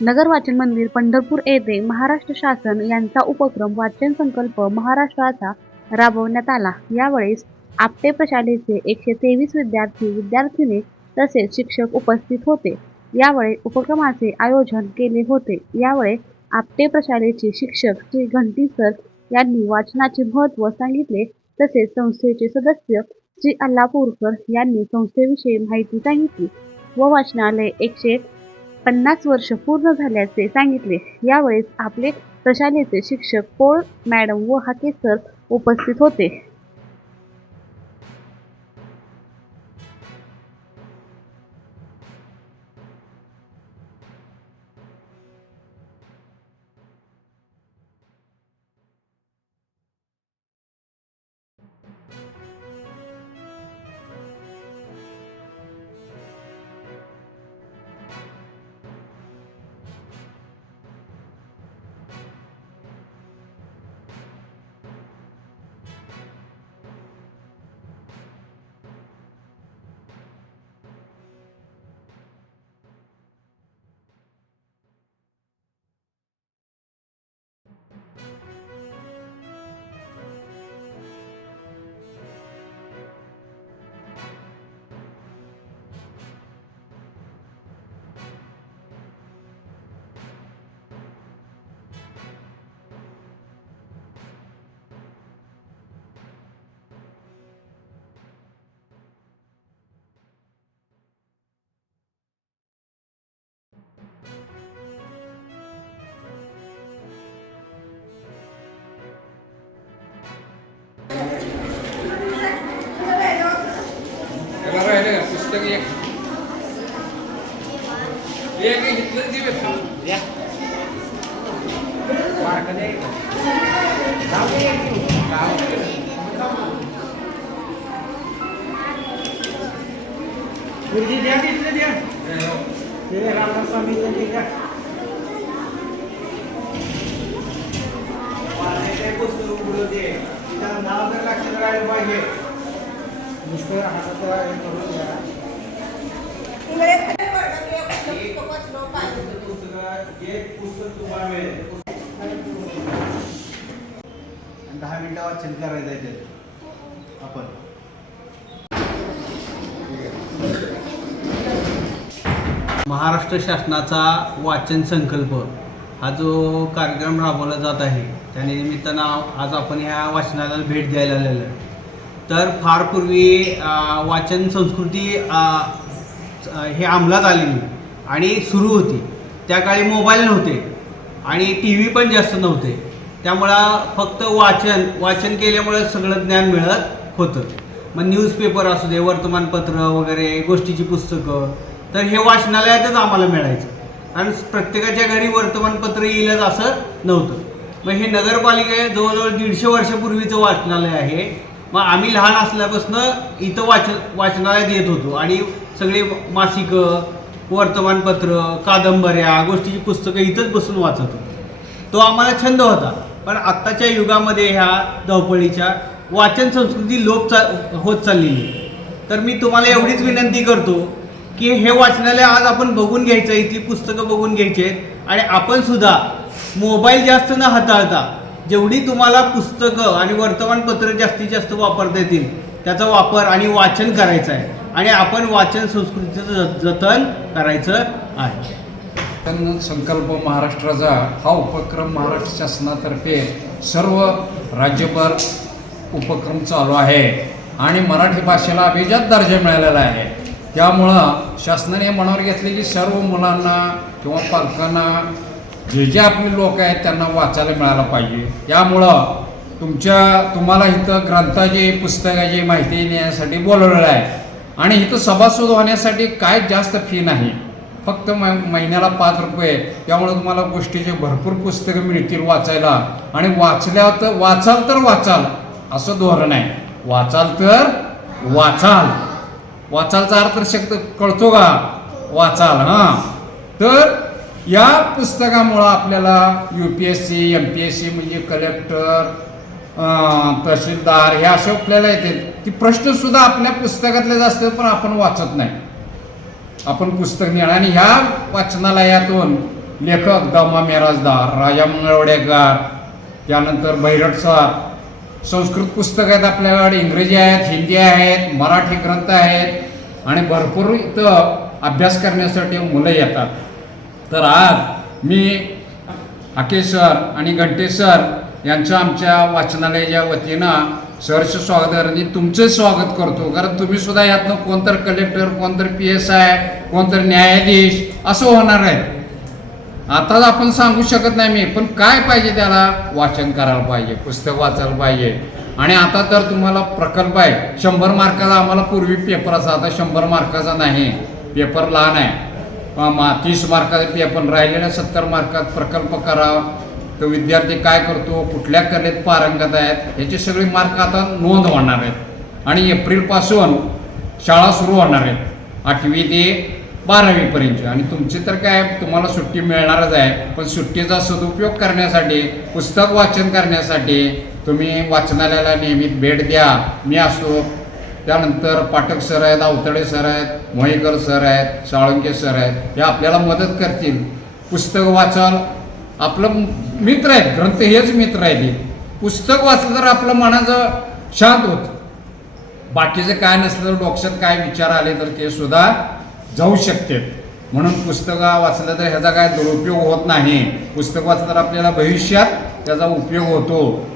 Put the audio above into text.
नगर वाचन मंदिर पंढरपूर येथे महाराष्ट्र शासन यांचा उपक्रम वाचन संकल्प महाराष्ट्राचा राबवण्यात आला. यावेळेस आपटे प्रशालेचे एकशे तेवीस विद्यार्थी विद्यार्थिनी तसेच शिक्षक उपस्थित होते. यावेळी उपक्रमाचे आयोजन केले होते. यावेळी आपटे प्रशालेचे शिक्षक श्री घंटी सर यांनी वाचनाचे महत्त्व सांगितले. तसेच संस्थेचे सदस्य श्री अल्लापूरकर यांनी संस्थेविषयी माहिती सांगितली. व वाचनालय एकशे पन्नास वर्ष पूर्ण झाल्याचे सांगितले. यावेळेस आपले प्रशालेचे शिक्षक पोळ मॅडम व हाके सर उपस्थित होते. पुस्तक एक एक घेतलं गुरुजी द्या तिथलं द्या ते रामदास स्वामी द्या पुस्तक नाव तर लक्षात राहायला पाहिजे नुसतं हातात करून द्या पुस्तकं जे पुस्तक तुम्हाला मिळेल आणि दहा मिनिटं वाचन करायचं आहे ते आपण. महाराष्ट्र शासनाचा वाचन संकल्प हा जो कार्यक्रम राबवला जात आहे त्या निमित्तानं आज आपण ह्या वाचनाला भेट द्यायला आलेलो आहे. तर फार पूर्वी वाचन संस्कृती हे अंमलात आलेली आणि सुरू होती. त्या काळी मोबाईल नव्हते. आणि टी व्ही पण जास्त नव्हते. त्यामुळं फक्त वाचन वाचन केल्यामुळं सगळं ज्ञान मिळत होतं. मग न्यूजपेपर असू दे वर्तमानपत्र वगैरे गोष्टीची पुस्तकं तर हे वाचनालयातच आम्हाला मिळायचं. कारण प्रत्येकाच्या घरी वर्तमानपत्र येईलच असं नव्हतं. मग हे नगरपालिका जवळजवळ दीडशे वर्षापूर्वीचं वाचनालय आहे. मग आम्ही लहान असल्यापासून इथं वाच वाचनालयात येत होतो. आणि सगळे मासिकं वर्तमानपत्र कादंबऱ्या गोष्टीची पुस्तकं इथंच बसून वाचत होतो तो आम्हाला छंद होता पण आत्ताच्या युगामध्ये ह्या धावपळीच्या वाचन संस्कृती लोप चा होत चाललेली आहे. तर मी तुम्हाला एवढीच विनंती करतो की हे वाचनालय आज आपण बघून घ्यायचं इथली पुस्तकं बघून घ्यायची आहेत आणि आपणसुद्धा मोबाईल जास्त न हाताळता जेवढी तुम्हाला पुस्तकं आणि वर्तमानपत्र जास्तीत जास्त वापरता येतील त्याचा वापर आणि वाचन करायचं आहे. आणि आपण वाचन संस्कृतीचं ज- जतन करायचं आहे. संकल्प महाराष्ट्राचा हा उपक्रम महाराष्ट्र शासनातर्फे सर्व राज्यभर उपक्रम चालू आहे. आणि मराठी भाषेला अभिजात दर्जा मिळालेला आहे. त्यामुळं शासनाने मनावर घेतले की सर्व मुलांना किंवा पालकांना जे जे आपले लोक आहेत त्यांना वाचायला मिळायला पाहिजे. त्यामुळं तुमच्या तुम्हाला इथं ग्रंथाची पुस्तकाची माहिती देण्यासाठी बोलवलेलं आहे. आणि इथं सभासद होण्यासाठी काय जास्त फी नाही. फक्त म महिन्याला पाच रुपये. त्यामुळे तुम्हाला गोष्टीचे भरपूर पुस्तकं मिळतील वाचायला. आणि वाचल्यावर तर वाचाल तर वाचाल. असं धोरण आहे. वाचाल तर वाचाल. वाचालचा अर्थ शक्त कळतो का? वाचाल हां. तर या पुस्तकामुळं आपल्याला U P S C M P S C म्हणजे कलेक्टर तहसीलदार हे असे आपल्याला येते. की प्रश्नसुद्धा आपल्या पुस्तकातले जास्त पण आपण वाचत नाही. आपण पुस्तक मिळा आणि ह्या वाचनालयातून लेखक दामा मिराजदार राजा मंगळवडेकर त्यानंतर भैरट सर संस्कृत पुस्तक आहेत आपल्याकडे इंग्रजी आहेत हिंदी आहेत मराठी ग्रंथ आहेत आणि भरपूर इथं अभ्यास करण्यासाठी मुलं येतात. तर आज मी हाके सर आणि घंटे सर यांचं आमच्या वाचनालयाच्या वतीनं सहर्ष स्वागत आणि तुमचं स्वागत करतो. कारण तुम्ही सुद्धा यातनं कोणतर कलेक्टर कोणतर पी एस आय कोणतर न्यायाधीश असं होणार आहे आताच आपण सांगू शकत नाही मी पण काय पाहिजे त्याला? वाचन करायला पाहिजे पुस्तक वाचायला पाहिजे. आणि आता तर तुम्हाला प्रकल्प आहे. शंभर मार्काचा आम्हाला पूर्वी पेपर असा आता शंभर मार्काचा नाही. पेपर लहान आहे. मा तीस मार्काचा पेपर राहिलेल्या सत्तर मार्कात प्रकल्प करा तो विद्यार्थी काय करतो कुठल्या कलेत पारंगत आहेत याचे सगळे मार्क आता नोंद होणार आहेत. आणि एप्रिलपासून शाळा सुरू होणार आहेत आठवी ते बारावीपर्यंत आणि तुमची तर काय तुम्हाला सुट्टी मिळणारच आहे पण सुट्टीचा सदुपयोग करण्यासाठी पुस्तक वाचन करण्यासाठी तुम्ही वाचनालयाला नियमित भेट द्या. मी असतो. त्यानंतर पाठक सर आहेत अवतडे सर आहेत मोहेकर सर आहेत साळुंके सर आहेत हे आपल्याला मदत करतील. पुस्तक वाचाल आपलं मित्र आहेत ग्रंथ हेच मित्र आहेत. पुस्तक वाचलं तर आपलं मनाचं शांत होतं. बाकीचं काय नसलं तर डॉक्टर काय विचार आले तर ते सुद्धा जाऊ शकते. म्हणून पुस्तकं वाचलं तर ह्याचा काय दुरुपयोग होत नाही. पुस्तक वाचलं तर आपल्याला भविष्यात त्याचा उपयोग होतो.